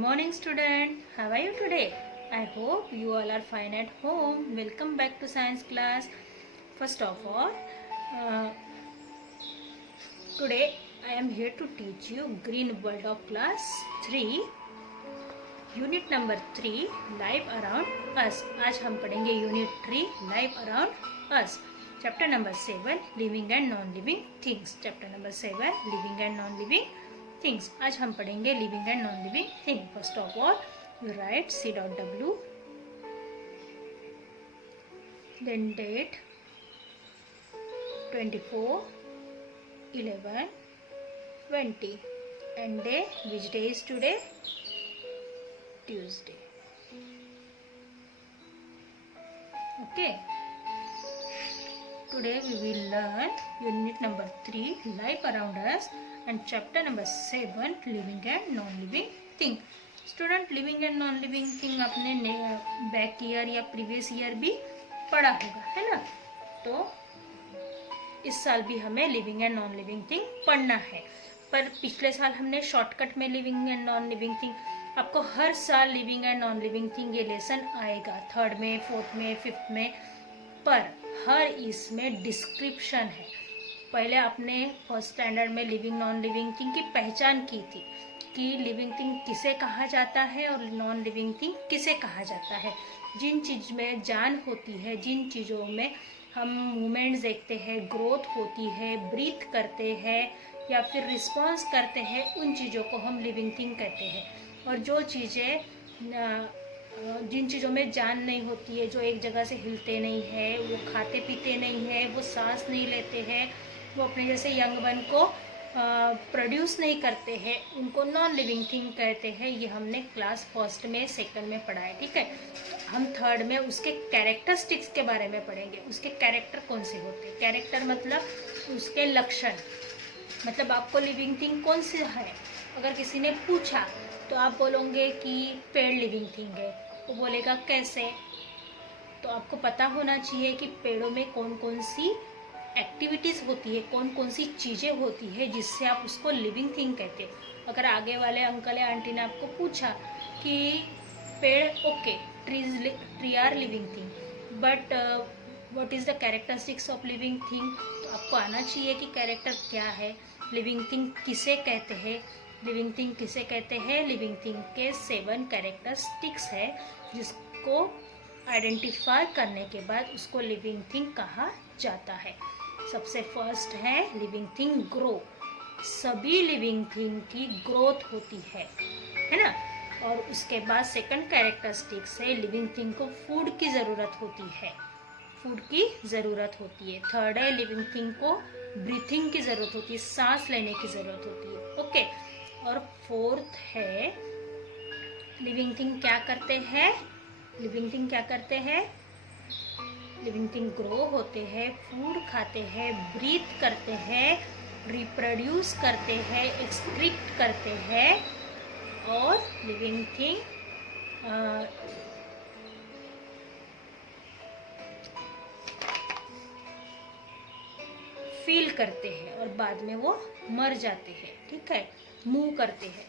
morning student, how are you today? I hope you all are fine at home. Welcome back to science class. First of all, today I am here to teach you Green World of class 3 unit number 3 life around अस। आज हम पढ़ेंगे unit 3 life around us. Chapter number 7 living and non living things. Chapter number 7 living and non living things. आज हम पढ़ेंगे living and non living thing. First of all you right C.W, then date 24/11/20 and day, which day is today? Tuesday. Okay, today we will learn unit number 3 life around us and chapter number 7 living and non living thing. Student living and non living thing आपने back year या previous year भी पढ़ा होगा, है ना? तो इस साल भी हमें living and non living thing पढ़ना है। पर पिछले साल हमने शॉर्टकट में living and non living thing, आपको हर साल living and non living thing ये लेसन आएगा, 3rd में, 4th में, 5th में, पर हर इसमें डिस्क्रिप्शन है। पहले आपने फर्स्ट स्टैंडर्ड में लिविंग नॉन लिविंग थिंग की पहचान की थी कि लिविंग थिंग किसे कहा जाता है और नॉन लिविंग थिंग किसे कहा जाता है। जिन चीज़ में जान होती है, जिन चीज़ों में हम मूवमेंट्स देखते हैं, ग्रोथ होती है, ब्रीथ करते हैं या फिर रिस्पॉन्स करते हैं, उन चीज़ों को हम लिविंग थिंग कहते हैं। और जो चीज़ें जिन चीज़ों में जान नहीं होती है, जो एक जगह से हिलते नहीं है, वो खाते पीते नहीं है, वो सांस नहीं लेते हैं, वो अपने जैसे यंग वन को प्रोड्यूस नहीं करते हैं, उनको नॉन लिविंग थिंग कहते हैं। ये हमने क्लास 1st में, 2nd में पढ़ा है, ठीक है? हम 3rd में उसके कैरेक्टरिस्टिक्स के बारे में पढ़ेंगे। उसके कैरेक्टर कौन से होते हैं? कैरेक्टर मतलब उसके लक्षण, मतलब आपको लिविंग थिंग कौन सी है। अगर किसी ने पूछा तो आप बोलोगे कि पेड़ लिविंग थिंग है, वो बोलेगा कैसे? तो आपको पता होना चाहिए कि पेड़ों में कौन कौन सी एक्टिविटीज़ होती है, कौन कौन सी चीज़ें होती है जिससे आप उसको लिविंग थिंग कहते हो। अगर आगे वाले अंकल या आंटी ने आपको पूछा कि पेड़ okay, tree are living thing, but what is the characteristics of living thing, तो आपको आना चाहिए कि कैरेक्टर क्या है, लिविंग थिंग किसे कहते हैं। लिविंग थिंग किसे कहते हैं? लिविंग थिंग के 7 कैरेक्टरिस्टिक्स है, जिसको आइडेंटिफाई करने के बाद उसको लिविंग थिंग कहा जाता है। सबसे फर्स्ट है लिविंग थिंग ग्रो। सभी लिविंग थिंग की ग्रोथ होती है ना? और उसके बाद 2nd कैरेक्टरिस्टिक्स है लिविंग थिंग को फूड की ज़रूरत होती है, फूड की ज़रूरत होती है। 3rd है लिविंग थिंग को ब्रीथिंग की ज़रूरत होती है, सांस लेने की ज़रूरत होती है, ओके? और 4th है लिविंग थिंग क्या करते हैं? लिविंग थिंग क्या करते हैं? लिविंग थिंग ग्रो होते हैं, फूड खाते हैं, ब्रीथ करते हैं, रिप्रोड्यूस करते हैं, एक्सक्रीट करते हैं, और लिविंग थिंग फील करते हैं और बाद में वो मर जाते हैं, ठीक है? मूव करते हैं।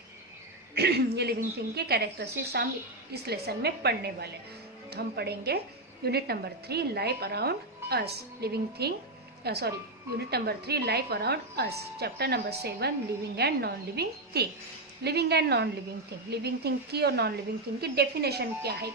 ये लिविंग थिंग के कैरेक्टरिस्टिक्स हम इस लेसन में पढ़ने वाले हैं। तो हम पढ़ेंगे unit number 3 life around us, living thing, unit number 3 life around us, chapter number 7 living and non living thing. Living and non living thing, living thing की और नॉन लिविंग थिंग की डेफिनेशन क्या है,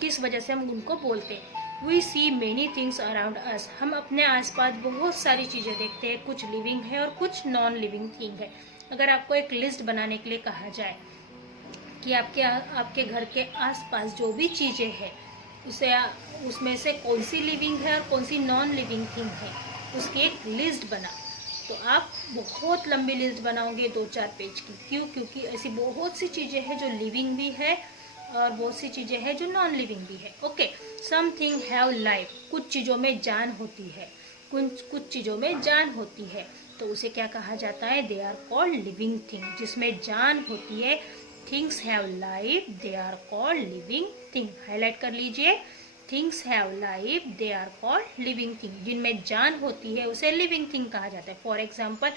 किस वजह से हम उनको बोलते हैं। We see many things around us, हम अपने आसपास बहुत सारी चीज़ें देखते हैं, कुछ लिविंग है और कुछ नॉन लिविंग थिंग है। अगर आपको एक लिस्ट बनाने के लिए कहा जाए कि आपके घर के आसपास जो भी चीज़ें हैं उसमें से कौन सी लिविंग है और कौन सी नॉन लिविंग थिंग है, उसकी एक लिस्ट बना, तो आप बहुत लंबी लिस्ट बनाओगे, 2-4 पेज की। क्यों? क्योंकि ऐसी बहुत सी चीज़ें हैं जो लिविंग भी है और बहुत सी चीज़ें हैं जो नॉन लिविंग भी है, ओके? समथिंग हैव लाइफ, कुछ चीज़ों में जान होती है, कुछ चीज़ों में जान होती है, तो उसे क्या कहा जाता है? They are called living thing. जिसमें जान होती है, things have life, they are called living thing. Highlight कर लीजिए, things have life, they are called living thing. जिनमें जान होती है उसे लिविंग थिंग कहा जाता है। फॉर एग्जाम्पल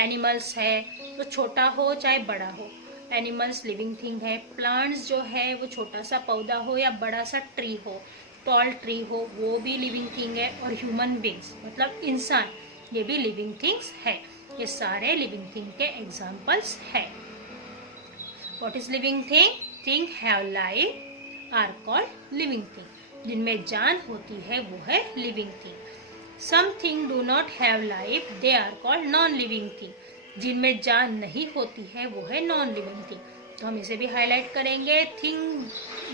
एनिमल्स है, तो छोटा हो चाहे बड़ा हो, एनिमल्स लिविंग थिंग है। प्लांट्स जो है वो छोटा सा पौधा हो या बड़ा सा ट्री हो, टॉल ट्री हो, वो भी लिविंग थिंग है। और ह्यूमन बींग्स मतलब इंसान, ये भी लिविंग थिंग्स है। ये सारे लिविंग थिंग के एग्जाम्पल्स है। What is living thing? Thing have life are called living thing. जिनमें जान होती है वो है living thing. Something do not have life, they are called non living thing. जिनमें जान नहीं होती है वो है नॉन लिविंग थिंग। तो हम इसे भी हाईलाइट करेंगे। Thing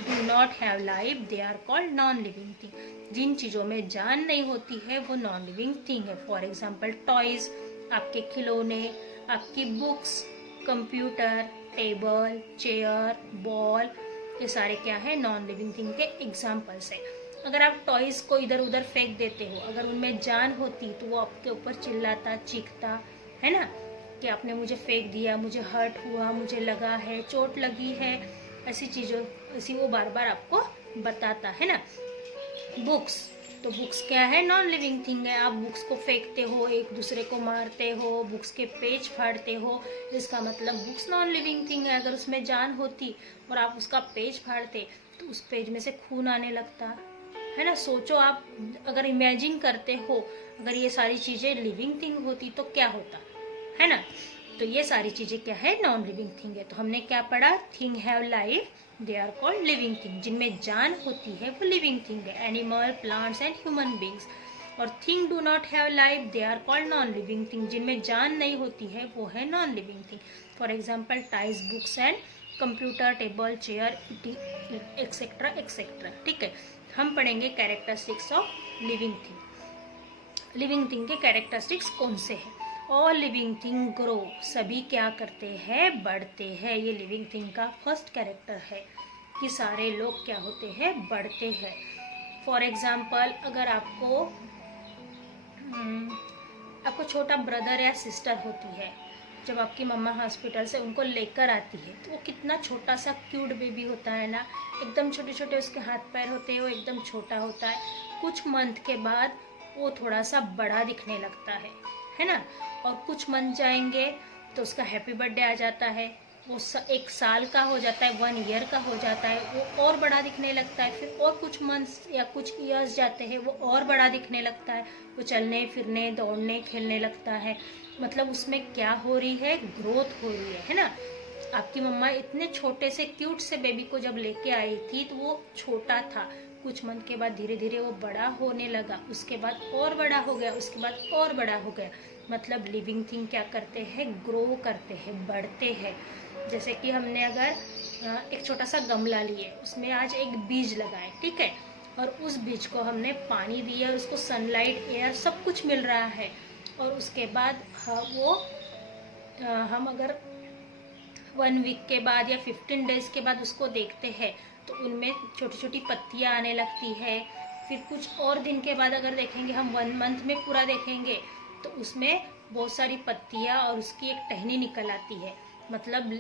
do not have life, they are called non living thing. जिन चीजों में जान नहीं होती है वो नॉन लिविंग थिंग है। फॉर एग्जाम्पल टॉयज, आपके खिलौने, आपकी books, computer, table, chair, ball, ये सारे क्या है? नॉन लिविंग थिंग के एग्जाम्पल्स है। अगर आप टॉयज को इधर उधर फेंक देते हो, अगर उनमें जान होती तो वो आपके ऊपर चिल्लाता, चीखता, है ना, कि आपने मुझे फेंक दिया, मुझे हर्ट हुआ, मुझे लगा है, चोट लगी है, ऐसी चीजों ऐसी वो बार बार आपको बताता है ना। बुक्स, तो बुक्स क्या है? नॉन लिविंग थिंग है। आप बुक्स को फेंकते हो, एक दूसरे को मारते हो, बुक्स के पेज फाड़ते हो, इसका मतलब बुक्स नॉन लिविंग थिंग है। अगर उसमें जान होती और आप उसका पेज फाड़ते तो उस पेज में से खून आने लगता है ना। सोचो आप, अगर इमेजिन करते हो, अगर ये सारी चीजें लिविंग थिंग होती तो क्या होता है ना। तो ये सारी चीजें क्या है? नॉन लिविंग थिंग है। तो हमने क्या पढ़ा? Thing have life, they are called living thing. जिनमें जान होती है वो लिविंग थिंग है। Animal, plants and human beings. और thing do not have life, they are called non living thing. जिनमें जान नहीं होती है वो है non living thing. For example toys, books and computer, table, chair, etcetera etcetera. ठीक है, हम पढ़ेंगे characteristics of living thing. Living thing के कैरेक्टरिस्टिक्स कौन से हैं? ऑल लिविंग थिंग ग्रो, सभी क्या करते हैं? बढ़ते हैं। ये लिविंग थिंग का फर्स्ट कैरेक्टर है कि सारे लोग क्या होते हैं? बढ़ते हैं। फॉर एग्जाम्पल, अगर आपको छोटा ब्रदर या सिस्टर होती है, जब आपकी मम्मा हॉस्पिटल से उनको लेकर आती है तो वो कितना छोटा सा क्यूट बेबी होता है ना, एकदम छोटे छोटे उसके हाथ पैर होते हैं, वो एकदम छोटा होता है। कुछ मंथ के बाद वो थोड़ा सा बड़ा दिखने लगता है ना। और कुछ मंथ जाएंगे तो उसका हैप्पी बर्थडे आ जाता है, वो 1 साल का हो जाता है, 1 ईयर का हो जाता है, वो और बड़ा दिखने लगता है। फिर और कुछ मंथ्स या कुछ ईयर्स जाते हैं, वो और बड़ा दिखने लगता है, वो चलने फिरने, दौड़ने, खेलने लगता है। मतलब उसमें क्या हो रही है? ग्रोथ हो रही है ना। आपकी मम्मा इतने छोटे से क्यूट से बेबी को जब लेके आई थी तो वो छोटा था, कुछ मंथ के बाद धीरे धीरे वो बड़ा होने लगा, उसके बाद और बड़ा हो गया, उसके बाद और बड़ा हो गया। मतलब लिविंग थिंग क्या करते हैं? ग्रो करते हैं, बढ़ते हैं। जैसे कि हमने अगर एक छोटा सा गमला लिए, उसमें आज एक बीज लगाए, ठीक है, और उस बीज को हमने पानी दिया, उसको सनलाइट, एयर सब कुछ मिल रहा है, और उसके बाद हम अगर 1 वीक के बाद या 15 डेज के बाद उसको देखते हैं तो उनमें छोटी छोटी पत्तियां आने लगती है। फिर कुछ और दिन के बाद अगर देखेंगे, हम 1 मंथ में पूरा देखेंगे तो उसमें बहुत सारी पत्तियां और उसकी एक टहनी निकल आती है। मतलब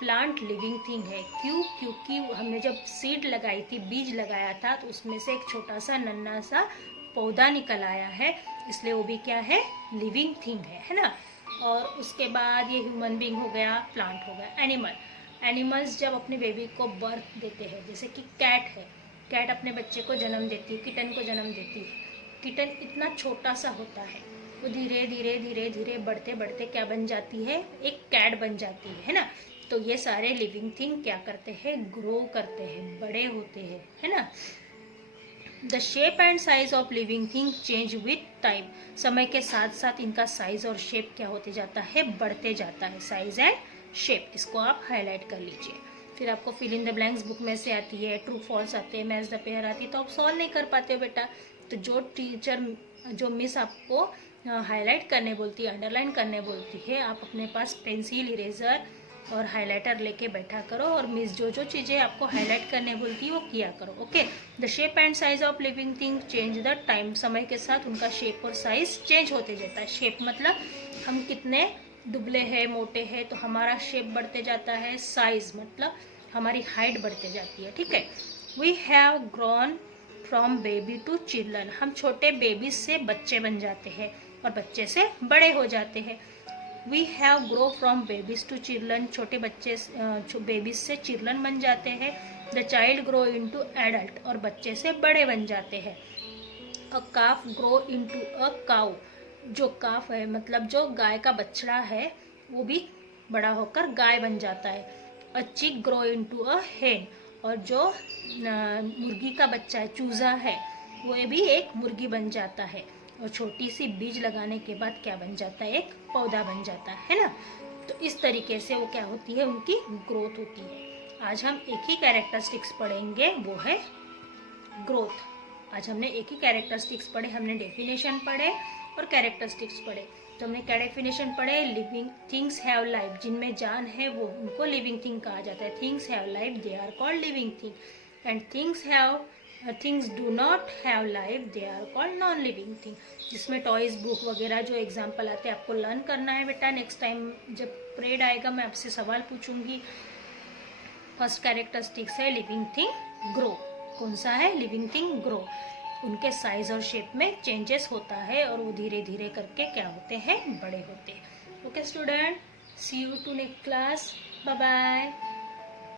प्लांट लिविंग थिंग है। क्यों? क्योंकि हमने जब सीड लगाई थी, बीज लगाया था, तो उसमें से एक छोटा सा नन्हा सा पौधा निकल आया है, इसलिए वो भी क्या है? लिविंग थिंग है ना। और उसके बाद ये ह्यूमन बीइंग हो गया, प्लांट हो गया। एनिमल्स जब अपने बेबी को बर्थ देते हैं, जैसे कि कैट है, कैट अपने बच्चे को जन्म देती है, किटन को जन्म देती है। किटन इतना छोटा सा होता है, वो धीरे धीरे धीरे धीरे बढ़ते बढ़ते क्या बन जाती है? एक कैट बन जाती है ना। तो ये सारे लिविंग थिंग क्या करते हैं? ग्रो करते हैं, बड़े होते हैं, है ना। The shape and size of living thing change with time. समय के साथ साथ इनका साइज और शेप क्या होते जाता है? बढ़ते जाता है। साइज एंड शेप, इसको आप हाईलाइट कर लीजिए। फिर आपको fill in the blanks book में से आती है, ट्रू फॉल्स आते हैं, मैच द पेयर आती है, तो आप सॉल्व नहीं कर पाते हो बेटा। तो जो मिस आपको हाईलाइट करने बोलती है, अंडरलाइन करने बोलती है, आप अपने पास पेंसिल, इरेजर और हाइलाइटर लेके बैठा करो, और मिस जो जो चीज़ें आपको हाईलाइट करने बोलती है वो किया करो। Okay. The shape and size of living thing change the time. समय के साथ उनका शेप और साइज चेंज होते जाता है। शेप मतलब हम कितने दुबले हैं, मोटे हैं, तो हमारा शेप बढ़ते जाता है। साइज मतलब हमारी हाइट बढ़ते जाती है, ठीक है। We have grown from baby to children. हम छोटे बेबी से बच्चे बन जाते हैं और बच्चे से बड़े हो जाते हैं। We have grow from babies to children, छोटे बच्चे बेबीज से चिल्ड्रन बन जाते हैं। The child grow into adult, और बच्चे से बड़े बन जाते हैं। A calf grow into a cow, जो काफ है मतलब जो गाय का बछड़ा है वो भी बड़ा होकर गाय बन जाता है। अ चिक ग्रो इनटू अ हेन, और जो मुर्गी का बच्चा है, चूजा है, वो भी एक मुर्गी बन जाता है। और छोटी सी बीज लगाने के बाद क्या बन जाता है, एक पौधा बन जाता है ना। तो इस तरीके से वो क्या होती है, उनकी ग्रोथ होती है। आज हम एक ही कैरेक्टरिस्टिक्स पढ़ेंगे, वो है ग्रोथ। आज हमने एक ही कैरेक्टरिस्टिक्स पढ़े, हमने डेफिनेशन पढ़े और कैरेक्टरिस्टिक्स पढ़े। तो हमने क्या डेफिनेशन पढ़े, लिविंग थिंग्स हैव लाइफ, जिनमें जान है वो उनको लिविंग थिंग कहा जाता है। Things have life, they are called living thing. And things do not have life, they are called non living thing. जिसमें टॉयज, बुक वगैरह जो एग्जाम्पल आते हैं आपको लर्न करना है बेटा। नेक्स्ट टाइम जब परेड आएगा मैं आपसे सवाल पूछूंगी। फर्स्ट कैरेक्टरिस्टिक्स है लिविंग थिंग ग्रो। कौन सा है, लिविंग थिंग ग्रो। उनके साइज और शेप में चेंजेस होता है और वो धीरे धीरे करके क्या होते हैं, बड़े होते हैं। Okay student, see you to next class, bye bye.